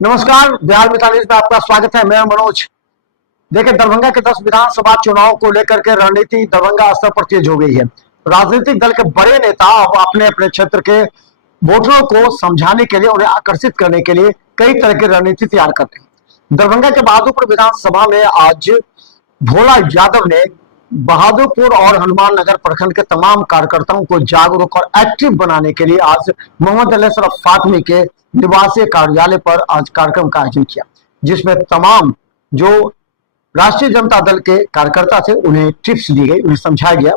नमस्कार, बिहार मितालीस में आपका स्वागत है। मैं मनोज। देखिए, दरभंगा के 10 विधानसभा चुनाव को लेकर के रणनीति दरभंगा स्तर पर तेज हो गई है। राजनीतिक दल के बड़े नेता अब अपने अपने क्षेत्र के वोटरों को समझाने के लिए, उन्हें आकर्षित करने के लिए कई तरह की रणनीति तैयार कर रहे हैं। दरभंगा के बहादुरपुर विधानसभा में आज भोला यादव ने बहादुरपुर और हनुमान नगर प्रखंड के तमाम कार्यकर्ताओं को जागरूक और एक्टिव बनाने के लिए आज मोहम्मद अशरफ फातमी के निवासीय कार्यालय पर आज कार्यक्रम का आयोजन किया, जिसमें तमाम जो राष्ट्रीय जनता दल के कार्यकर्ता थे उन्हें टिप्स दी गई, उन्हें समझाया गया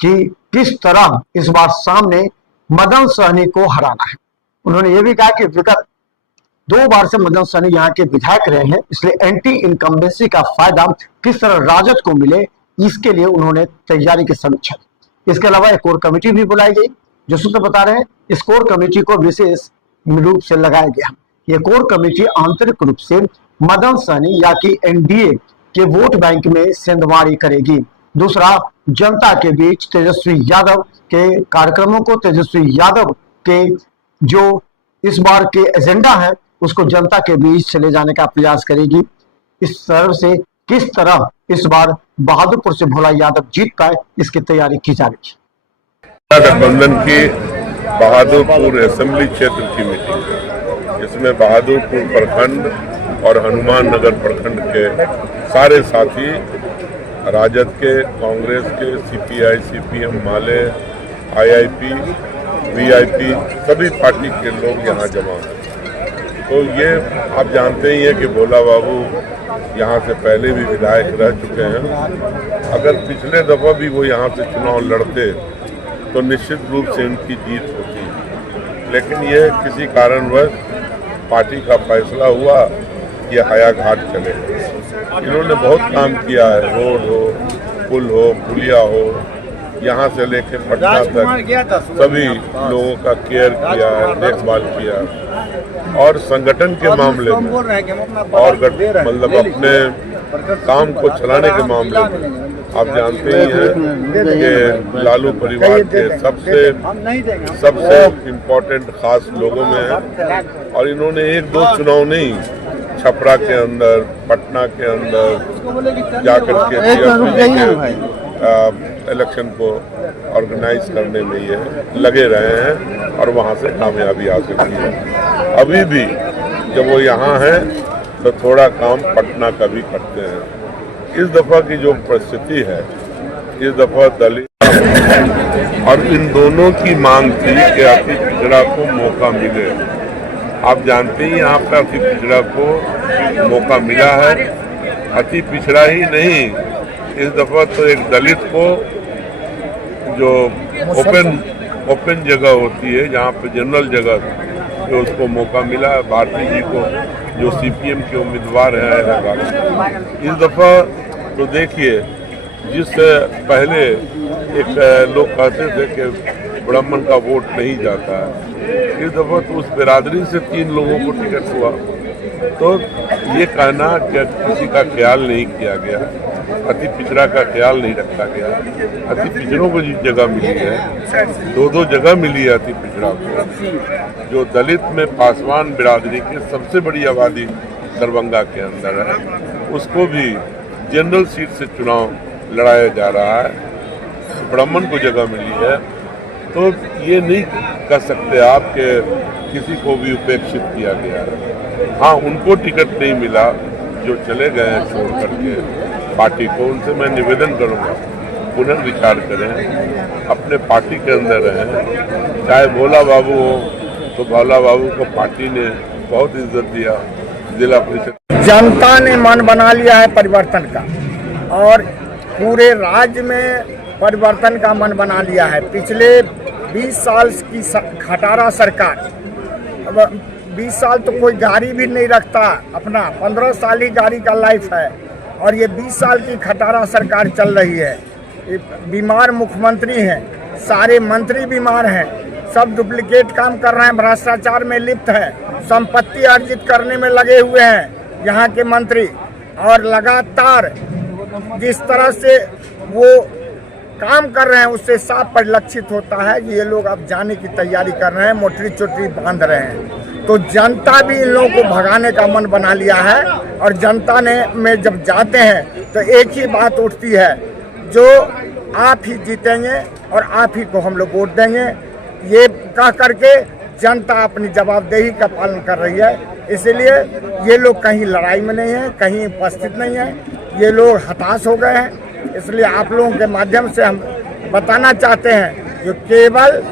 कि किस तरह इस बार सामने मदन सहनी को हराना है। उन्होंने ये भी कहा कि विगत 2 बार से मदन सहनी यहाँ के विधायक रहे हैं, इसलिए एंटी इनकम्बेंसी का फायदा किस तरह राजद को मिले, इसके लिए उन्होंने तैयारी की समीक्षा की। इसके अलावा एक कोर कमेटी भी बुलाई गई। जो सूत्र बता रहे हैं, इस कोर कमेटी को विशेष रूप से लगाया गया। ये कोर कमेटी आंतरिक रूप से मदन सहनी या कि एनडीए के वोट बैंक में सेंधमारी करेगी। दूसरा, जनता के बीच तेजस्वी यादव के कार्यक्रमों को, तेजस्वी यादव के जो इस बार के एजेंडा है उसको जनता के बीच चले जाने का प्रयास करेगी। इस तरह से किस तरह इस बार बहादुरपुर से भोला यादव जीत पाए, इसकी तैयारी की जा रही है। गठबंधन की बहादुरपुर असेंबली क्षेत्र की मीटिंग है, इसमें बहादुरपुर प्रखंड और हनुमान नगर प्रखंड के सारे साथी राजद के, कांग्रेस के, सीपीआई, सीपीएम, माले, आईआईपी, वीआईपी सभी पार्टी के लोग यहाँ जमा हैं। तो ये आप जानते ही हैं कि भोला बाबू यहाँ से पहले भी विधायक रह चुके हैं। अगर पिछले दफा भी वो यहाँ से चुनाव लड़ते तो निश्चित रूप से उनकी जीत होती, लेकिन ये किसी कारणवश पार्टी का फैसला हुआ कि हया घाट चले। इन्होंने बहुत काम किया है, रोड हो, पुल हो, पुलिया हो, यहाँ से लेके पटना तक सभी लोगों का केयर किया है, देखभाल किया, और संगठन के मामले में और मतलब अपने काम को चलाने के मामले में आप जानते ही हैं कि लालू परिवार के सबसे इम्पोर्टेंट खास लोगों में है। और इन्होंने 1-2 चुनाव नहीं, छपरा के अंदर, पटना के अंदर जाकर के इलेक्शन को ऑर्गेनाइज करने में ये लगे रहे हैं और वहाँ से कामयाबी हासिल की है। अभी भी जब वो यहाँ हैं तो थोड़ा काम पटना का भी करते हैं। इस दफा की जो परिस्थिति है, इस दफा दलित और इन दोनों की मांग थी कि अति पिछड़ा को मौका मिले। आप जानते ही यहाँ पे अति पिछड़ा को मौका मिला है। अति पिछड़ा ही नहीं, इस दफा तो एक दलित को जो ओपन जगह होती है, जहाँ पे जनरल जगह तो उसको मौका मिला है। भारती जी को जो सीपीएम के उम्मीदवार हैं, इस दफा तो देखिए, जिस पहले एक लोग कहते थे कि ब्राह्मण का वोट नहीं जाता है, इस दफा तो उस बिरादरी से 3 लोगों को टिकट हुआ। तो ये कहना कि किसी का ख्याल नहीं किया गया, अति पिछड़ा का ख्याल नहीं रखा गया। अति पिछड़ों को जिस जगह मिली है, 2-2 जगह मिली है अति पिछड़ा को। जो दलित में पासवान बिरादरी की सबसे बड़ी आबादी दरभंगा के अंदर है, उसको भी जनरल सीट से चुनाव लड़ाया जा रहा है। ब्राह्मण को जगह मिली है, तो ये नहीं कह सकते आप कि किसी को भी उपेक्षित किया गया है। हाँ, उनको टिकट नहीं मिला जो चले गए हैं छोड़ करके पार्टी को। उनसे मैं निवेदन करूंगा, पुनर्विचार करें, अपने पार्टी के अंदर रहें। चाहे भोला बाबू हो तो भोला बाबू को पार्टी ने बहुत इज्जत दिया, जिला परिषद। जनता ने मन बना लिया है परिवर्तन का, और पूरे राज्य में परिवर्तन का मन बना लिया है। पिछले 20 साल की खटारा सरकार, अब 20 साल तो कोई गाड़ी भी नहीं रखता अपना, 15 साल ही गाड़ी का लाइफ है, और ये 20 साल की खटारा सरकार चल रही है। बीमार मुख्यमंत्री हैं, सारे मंत्री बीमार हैं, सब डुप्लीकेट काम कर रहे हैं, भ्रष्टाचार में लिप्त हैं, संपत्ति अर्जित करने में लगे हुए हैं यहाँ के मंत्री। और लगातार जिस तरह से वो काम कर रहे हैं उससे साफ परिलक्षित होता है कि ये लोग अब जाने की तैयारी कर रहे हैं, मोटरी चोटरी बांध रहे हैं। तो जनता भी इन लोगों को भगाने का मन बना लिया है। और जनता ने में जब जाते हैं तो एक ही बात उठती है, जो आप ही जीतेंगे और आप ही को हम लोग वोट देंगे, ये कह करके जनता अपनी जवाबदेही का पालन कर रही है। इसलिए ये लोग कहीं लड़ाई में नहीं है, कहीं उपस्थित नहीं है, ये लोग हताश हो गए हैं। इसलिए आप लोगों के माध्यम से हम बताना चाहते हैं, जो केवल